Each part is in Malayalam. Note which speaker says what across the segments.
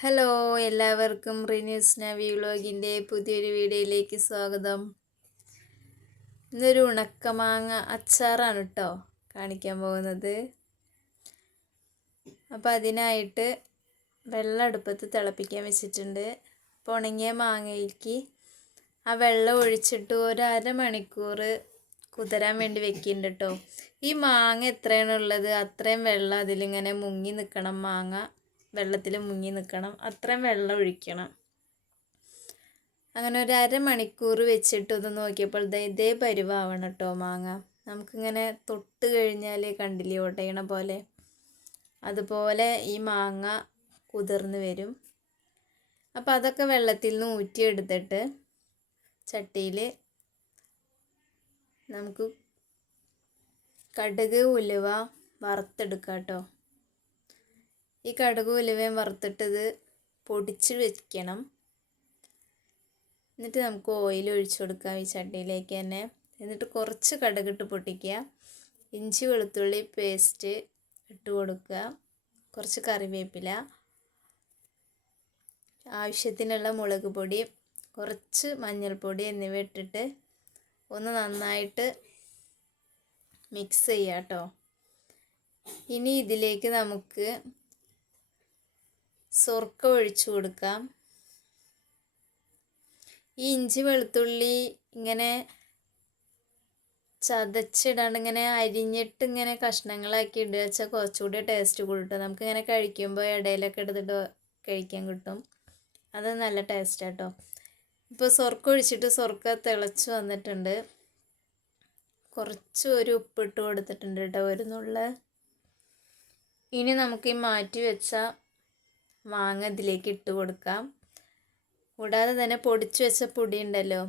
Speaker 1: ഹലോ എല്ലാവർക്കും റിന്യൂസ് നവി വ്ലോഗിന്റെ പുതിയൊരു വീഡിയോയിലേക്ക് സ്വാഗതം. ഇന്നൊരു ഉണക്കമാങ്ങ അച്ചാറാണ് കേട്ടോ കാണിക്കാൻ പോകുന്നത്. അപ്പോൾ അതിനായിട്ട് വെള്ളം അടുപ്പത്ത് തിളപ്പിക്കാൻ വെച്ചിട്ടുണ്ട്. അപ്പോൾ ഉണങ്ങിയ മാങ്ങയിലേക്ക് ആ വെള്ളം ഒഴിച്ചിട്ട് ഒരു അരമണിക്കൂർ കുതിരാൻ വേണ്ടി വെക്കുന്നുണ്ട് കേട്ടോ ഈ മാങ്ങ എത്രയാണുള്ളത്? അത്രയും വെള്ളം അതിലിങ്ങനെ മുങ്ങി നിൽക്കണം മാങ്ങ. വെള്ളത്തിൽ മുങ്ങി നിൽക്കണം. അത്രയും വെള്ളം ഒഴിക്കണം. അങ്ങനെ ഒരു അരമണിക്കൂർ വെച്ചിട്ട് ഒന്ന് നോക്കിയപ്പോൾ ഇതേ പരുവാവണം കേട്ടോ മാങ്ങ. നമുക്കിങ്ങനെ തൊട്ട് കഴിഞ്ഞാൽ കണ്ടില്ലേ ഓട്ടയണ പോലെ? അതുപോലെ ഈ മാങ്ങ കുതിർന്ന് വരും. അപ്പോൾ അതൊക്കെ വെള്ളത്തിൽ നിന്ന് ഊറ്റിയെടുത്തിട്ട് ചട്ടിയിൽ നമുക്ക് കടുക് ഉലുവ വറുത്തെടുക്കാം കേട്ടോ ഈ കടുക് ഉലുവയും വറുത്തിട്ടത് പൊടിച്ച് വെക്കണം. എന്നിട്ട് നമുക്ക് ഓയിൽ ഒഴിച്ചു കൊടുക്കാം ഈ ചട്ടിയിലേക്ക് തന്നെ. എന്നിട്ട് കുറച്ച് കടുകിട്ട് പൊട്ടിക്കുക. ഇഞ്ചി വെളുത്തുള്ളി പേസ്റ്റ് ഇട്ട് കൊടുക്കുക. കുറച്ച് കറിവേപ്പില. ആവശ്യത്തിനുള്ള മുളക് പൊടി കുറച്ച് മഞ്ഞൾപ്പൊടി എന്നിവ ഇട്ടിട്ട് ഒന്ന് നന്നായിട്ട് മിക്സ് ചെയ്യാം കേട്ടോ. ഇനി ഇതിലേക്ക് നമുക്ക് സുർക്ക ഒഴിച്ചു കൊടുക്കാം. ഈ ഇഞ്ചി വെളുത്തുള്ളി ഇങ്ങനെ ചതച്ചിടാണ്ട് ഇങ്ങനെ അരിഞ്ഞിട്ട് ഇങ്ങനെ കഷ്ണങ്ങളാക്കി ഇടുക വെച്ചാൽ കുറച്ചുകൂടി ടേസ്റ്റ് കൂട്ടും നമുക്ക് ഇങ്ങനെ കഴിക്കുമ്പോൾ ഇടയിലൊക്കെ എടുത്തിട്ട് കഴിക്കാൻ കിട്ടും. അത് നല്ല ടേസ്റ്റ് കേട്ടോ ഇപ്പോൾ സ്വർക്ക ഒഴിച്ചിട്ട് സ്വർക്ക തിളച്ച് വന്നിട്ടുണ്ട്. കുറച്ച് ഒരു ഉപ്പിട്ട് കൊടുത്തിട്ടുണ്ട് കേട്ടോ ഒരു നുള്ള. ഇനി നമുക്ക് ഈ മാറ്റി വെച്ച മാങ്ങ ഇതിലേക്ക് ഇട്ട് കൊടുക്കാം. കൂടാതെ തന്നെ പൊടിച്ചു വെച്ച പൊടി ഉണ്ടല്ലോ.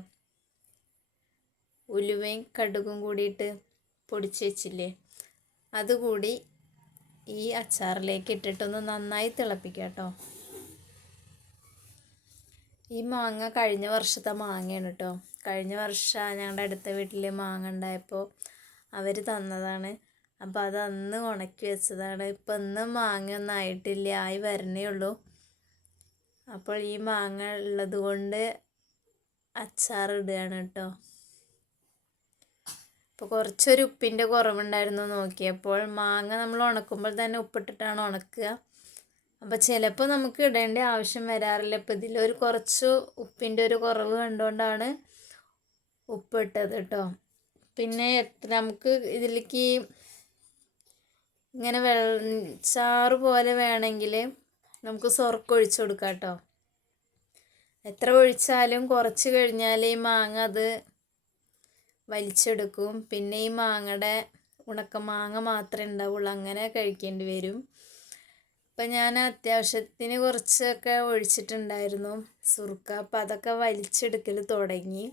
Speaker 1: ഉലുവയും കടുകും കൂടിയിട്ട് പൊടിച്ച് വെച്ചില്ലേ? അതുകൂടി ഈ അച്ചാറിലേക്ക് ഇട്ടിട്ടൊന്ന് നന്നായി തിളപ്പിക്കുക കേട്ടോ. ഈ മാങ്ങ കഴിഞ്ഞ വർഷത്തെ മാങ്ങയാണ് കേട്ടോ. കഴിഞ്ഞ വർഷം ഞങ്ങളുടെ അടുത്ത വീട്ടിൽ മാങ്ങ ഉണ്ടായപ്പോൾ അവർ തന്നതാണ്. അപ്പോൾ അത് അന്ന് ഉണക്കി വെച്ചതാണ്. ഇപ്പം മാങ്ങ ഒന്നും ആയിട്ടില്ല. ആയി വരണേ ഉള്ളൂ. അപ്പോൾ ഈ മാങ്ങ ഉള്ളത് കൊണ്ട് അച്ചാർ ഇടുകയാണ് കേട്ടോ. അപ്പോൾ കുറച്ചൊരു ഉപ്പിന്റെ കുറവുണ്ടായിരുന്നു നോക്കിയപ്പോൾ. മാങ്ങ നമ്മൾ ഉണക്കുമ്പോൾ തന്നെ ഉപ്പിട്ടിട്ടാണ് ഉണക്കുക. അപ്പോൾ ചിലപ്പോൾ നമുക്ക് ഇടേണ്ട ആവശ്യം വരാറില്ല. ഇപ്പോൾ ഇതിലൊരു കുറച്ച് ഉപ്പിന്റെ ഒരു കുറവ് കണ്ടുകൊണ്ടാണ് ഉപ്പിട്ടത് കേട്ടോ. പിന്നെ നമുക്ക് ഇതിലേക്ക് ഇങ്ങനെ വെ ചാറ് പോലെ വേണമെങ്കിൽ നമുക്ക് സ്വർക്കം ഒഴിച്ചു കൊടുക്കാം കേട്ടോ. എത്ര ഒഴിച്ചാലും കുറച്ച് കഴിഞ്ഞാൽ ഈ മാങ്ങ അത് വലിച്ചെടുക്കും. പിന്നെ ഈ മാങ്ങയുടെ ഉണക്ക മാങ്ങ മാത്രമേ ഉണ്ടാവുള്ളൂ. അങ്ങനെ കഴിക്കേണ്ടി വരും. അപ്പം ഞാൻ അത്യാവശ്യത്തിന് കുറച്ചൊക്കെ ഒഴിച്ചിട്ടുണ്ടായിരുന്നു സുർക്ക. അപ്പം അതൊക്കെ വലിച്ചെടുക്കൽ തുടങ്ങി.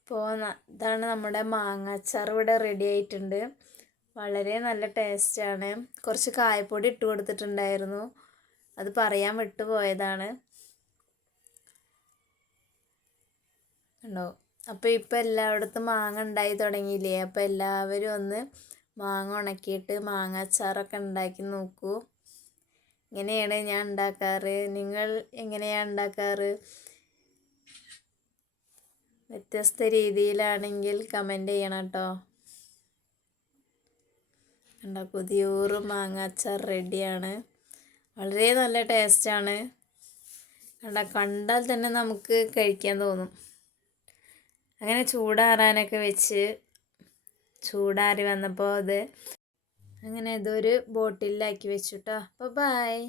Speaker 1: ഇപ്പോൾ ഇതാണ് നമ്മുടെ മാങ്ങാച്ചാർ ഇവിടെ റെഡി ആയിട്ടുണ്ട്. വളരെ നല്ല ടേസ്റ്റാണ് കുറച്ച് കായപ്പൊടി ഇട്ട് കൊടുത്തിട്ടുണ്ടായിരുന്നു. അത് പറയാൻ വിട്ടുപോയതാണ്. ഉണ്ടോ അപ്പോൾ ഇപ്പോൾ എല്ലായിടത്തും മാങ്ങ ഉണ്ടായി തുടങ്ങിയില്ലേ? അപ്പോൾ എല്ലാവരും ഒന്ന് മാങ്ങ ഉണക്കിയിട്ട് മാങ്ങ അച്ചാറൊക്കെ ഉണ്ടാക്കി നോക്കൂ. ഇങ്ങനെയാണ് ഞാൻ ഉണ്ടാക്കാറ്. നിങ്ങൾ എങ്ങനെയാണ് ഉണ്ടാക്കാറ്? വ്യത്യസ്ത രീതിയിലാണെങ്കിൽ കമന്റ് ചെയ്യണം കേട്ടോ. കണ്ട മാങ്ങ അച്ചാർ റെഡിയാണ്. വളരെ നല്ല ടേസ്റ്റാണ്. കണ്ട കണ്ടാൽ തന്നെ നമുക്ക് കഴിക്കാൻ തോന്നും. അങ്ങനെ ചൂടാറാനൊക്കെ വെച്ച് ചൂടാറി വന്നപ്പോൾ അത് അങ്ങനെ ഇതൊരു ബോട്ടിലാക്കി വെച്ചു കേട്ടോ അപ്പോൾ ബായ്